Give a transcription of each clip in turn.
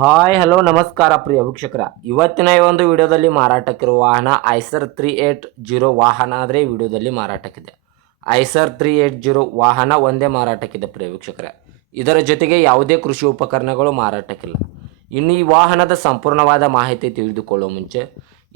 Hi hello ನಮಸ್ಕಾರ ಪ್ರಿಯ ವೀಕ್ಷಕರ, ಇವತ್ತಿನ ಈ ಒಂದು ವಿಡಿಯೋದಲ್ಲಿ ಮಾರಾಟಕ್ಕಿರುವ ವಾಹನ ಐಸರ್ 380 ವಾಹನ ಆದರೆ ಈ ವಿಡಿಯೋದಲ್ಲಿ ಮಾರಾಟಕ್ಕಿದೆ. ಐಸರ್ 380 ವಾಹನ ಒಂದೇ ಮಾರಾಟಕ್ಕಿದೆ ಪ್ರಿಯ ವೀಕ್ಷಕರೇ. ಇದರ ಜೊತೆಗೆ ಯಾವುದೇ ಕೃಷಿ ಉಪಕರಣಗಳು ಮಾರಾಟಕ್ಕಿಲ್ಲ. ಇನ್ನು ಈ ವಾಹನದ ಸಂಪೂರ್ಣವಾದ ಮಾಹಿತಿ ತಿಳಿದುಕೊಳ್ಳುವ ಮುಂಚೆ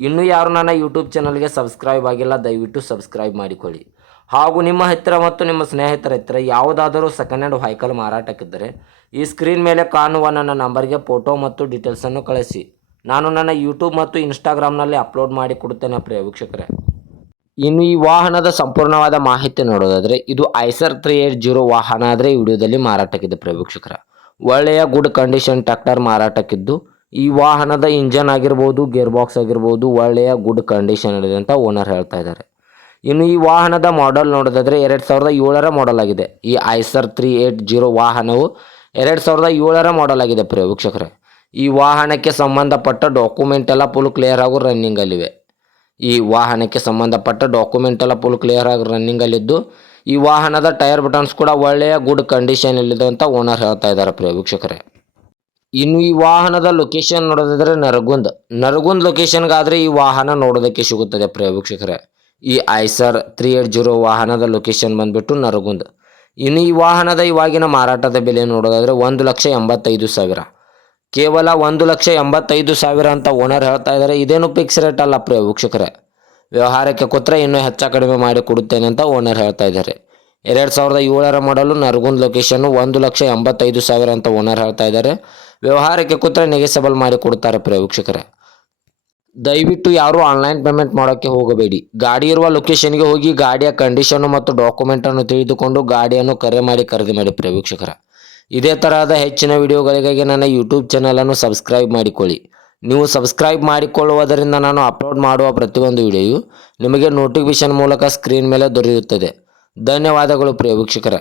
ಇನ್ನೂ ಯಾರು ನನ್ನ ಯೂಟ್ಯೂಬ್ ಚಾನಲ್ಗೆ ಸಬ್ಸ್ಕ್ರೈಬ್ ಆಗಿಲ್ಲ, ದಯವಿಟ್ಟು ಸಬ್ಸ್ಕ್ರೈಬ್ ಮಾಡಿಕೊಳ್ಳಿ. ಹಾಗೂ ನಿಮ್ಮ ಹತ್ತಿರ ಮತ್ತು ನಿಮ್ಮ ಸ್ನೇಹಿತರ ಹತ್ತಿರ ಯಾವುದಾದರೂ ಸೆಕೆಂಡ್ ಹ್ಯಾಂಡ್ ವೆಹಿಕಲ್ ಮಾರಾಟಕ್ಕಿದ್ದರೆ ಈ ಸ್ಕ್ರೀನ್ ಮೇಲೆ ಕಾಣುವ ನನ್ನ ನಂಬರ್ಗೆ ಫೋಟೋ ಮತ್ತು ಡೀಟೇಲ್ಸನ್ನು ಕಳಿಸಿ. ನಾನು ನನ್ನ ಯೂಟ್ಯೂಬ್ ಮತ್ತು ಇನ್ಸ್ಟಾಗ್ರಾಮ್ನಲ್ಲಿ ಅಪ್ಲೋಡ್ ಮಾಡಿ ಕೊಡುತ್ತೇನೆ ಪ್ರಿಯ ವೀಕ್ಷಕರೇ. ಇನ್ನು ಈ ವಾಹನದ ಸಂಪೂರ್ಣವಾದ ಮಾಹಿತಿ ನೋಡೋದಾದರೆ ಇದು ಐಸರ್ 380 ವಾಹನ ಆದರೆ ಈ ವಿಡಿಯೋದಲ್ಲಿ ಮಾರಾಟಕ್ಕಿದೆ ಪ್ರಿಯ ವೀಕ್ಷಕರೇ. ಒಳ್ಳೆಯ ಗುಡ್ ಕಂಡೀಷನ್ ಟ್ರ್ಯಾಕ್ಟರ್ ಮಾರಾಟಕ್ಕಿದ್ದು ಈ ವಾಹನದ ಇಂಜನ್ ಆಗಿರ್ಬೋದು, ಗೇರ್ ಬಾಕ್ಸ್ ಆಗಿರ್ಬೋದು ಒಳ್ಳೆಯ ಗುಡ್ ಕಂಡೀಷನ್ ಇದೆ ಅಂತ ಓನರ್ ಹೇಳ್ತಾ ಇದ್ದಾರೆ. ಇನ್ನು ಈ ವಾಹನದ ಮಾಡೆಲ್ ನೋಡೋದಾದರೆ 2007ರ ಮಾಡೆಲ್ ಆಗಿದೆ. ಈ ಐಸರ್ 380 ವಾಹನವು 2007ರ ಮಾಡೆಲ್ ಆಗಿದೆ ಪ್ರಿಯ ವೀಕ್ಷಕರೇ. ಈ ವಾಹನಕ್ಕೆ ಸಂಬಂಧಪಟ್ಟ ಡಾಕ್ಯುಮೆಂಟ್ ಎಲ್ಲ ಫುಲ್ ಕ್ಲಿಯರ್ ಹಾಗೂ ರನ್ನಿಂಗಲ್ಲಿವೆ. ಈ ವಾಹನಕ್ಕೆ ಸಂಬಂಧಪಟ್ಟ ಡಾಕ್ಯುಮೆಂಟ್ ಎಲ್ಲ ಫುಲ್ ಕ್ಲಿಯರ್ ಆಗಿ ರನ್ನಿಂಗಲ್ಲಿದ್ದು ಈ ವಾಹನದ ಟೈರ್ ಬಟನ್ಸ್ ಕೂಡ ಒಳ್ಳೆಯ ಗುಡ್ ಕಂಡೀಷನಲ್ಲಿದೆ ಅಂತ ಓನರ್ ಹೇಳ್ತಾ ಇದ್ದಾರೆ ಪ್ರಿಯ ವೀಕ್ಷಕರೇ. ಇನ್ನು ಈ ವಾಹನದ ಲೊಕೇಶನ್ ನೋಡೋದಾದರೆ ನರಗುಂದ್ ಲೊಕೇಶನ್ಗಾದರೆ ಈ ವಾಹನ ನೋಡೋದಕ್ಕೆ ಸಿಗುತ್ತದೆ ಪ್ರಿಯ ವೀಕ್ಷಕರೇ. ಈ ಐಸರ್ 380 ವಾಹನದ ಲೊಕೇಶನ್ ಬಂದ್ಬಿಟ್ಟು ನರಗುಂದ್. ಇನ್ನು ಈ ವಾಹನದ ಇವಾಗಿನ ಮಾರಾಟದ ಬೆಲೆ ನೋಡೋದಾದರೆ 1,85,000, ಕೇವಲ 1,85,000 ಅಂತ ಓನರ್ ಹೇಳ್ತಾ ಇದ್ದಾರೆ. ಇದೇನು ಫಿಕ್ಸ್ ರೇಟ್ ಅಲ್ಲ ಪ್ರಿಯ ವೀಕ್ಷಕರೇ. ವ್ಯವಹಾರಕ್ಕೆ ಕೊಟ್ಟರೆ ಇನ್ನೂ ಹೆಚ್ಚು ಕಡಿಮೆ ಮಾಡಿ ಕೊಡುತ್ತೇನೆ ಅಂತ ಓನರ್ ಹೇಳ್ತಾ ಇದ್ದಾರೆ. 2007ರ ಮಾಡಲು ನರಗುಂದ್ ಲೊಕೇಶನ್ನು 1,85,000 ಅಂತ ಓನರ್ ಹೇಳ್ತಾ ಇದ್ದಾರೆ. ವ್ಯವಹಾರಕ್ಕೆ ಕೊಟ್ಟರೆ ನೆಗೆಸಬಲ್ ಮಾಡಿ ಕೊಡ್ತಾರೆ ಪ್ರಿಯ ವೀಕ್ಷಕರೇ. ದಯವಿಟ್ಟು ಯಾರು ಆನ್ಲೈನ್ ಪೇಮೆಂಟ್ ಮಾಡೋಕ್ಕೆ ಹೋಗಬೇಡಿ. ಗಾಡಿ ಇರುವ ಲೊಕೇಶನ್ಗೆ ಹೋಗಿ ಗಾಡಿಯ ಕಂಡೀಷನ್ನು ಮತ್ತು ಡಾಕ್ಯುಮೆಂಟನ್ನು ತಿಳಿದುಕೊಂಡು ಗಾಡಿಯನ್ನು ಕರೆ ಮಾಡಿ ಖರೀದಿ ಮಾಡಿ ಪ್ರಿಯ ವೀಕ್ಷಕರ. ಇದೇ ತರಹದ ಹೆಚ್ಚಿನ ವಿಡಿಯೋಗಳಿಗಾಗಿ ನನ್ನ ಯೂಟ್ಯೂಬ್ ಚಾನಲನ್ನು ಸಬ್ಸ್ಕ್ರೈಬ್ ಮಾಡಿಕೊಳ್ಳಿ. ನೀವು ಸಬ್ಸ್ಕ್ರೈಬ್ ಮಾಡಿಕೊಳ್ಳುವುದರಿಂದ ನಾನು ಅಪ್ಲೋಡ್ ಮಾಡುವ ಪ್ರತಿಯೊಂದು ವಿಡಿಯೋಯು ನಿಮಗೆ ನೋಟಿಫಿಕೇಶನ್ ಮೂಲಕ ಸ್ಕ್ರೀನ್ ಮೇಲೆ ದೊರೆಯುತ್ತದೆ. ಧನ್ಯವಾದಗಳು ಪ್ರಿಯ ವೀಕ್ಷಕರ.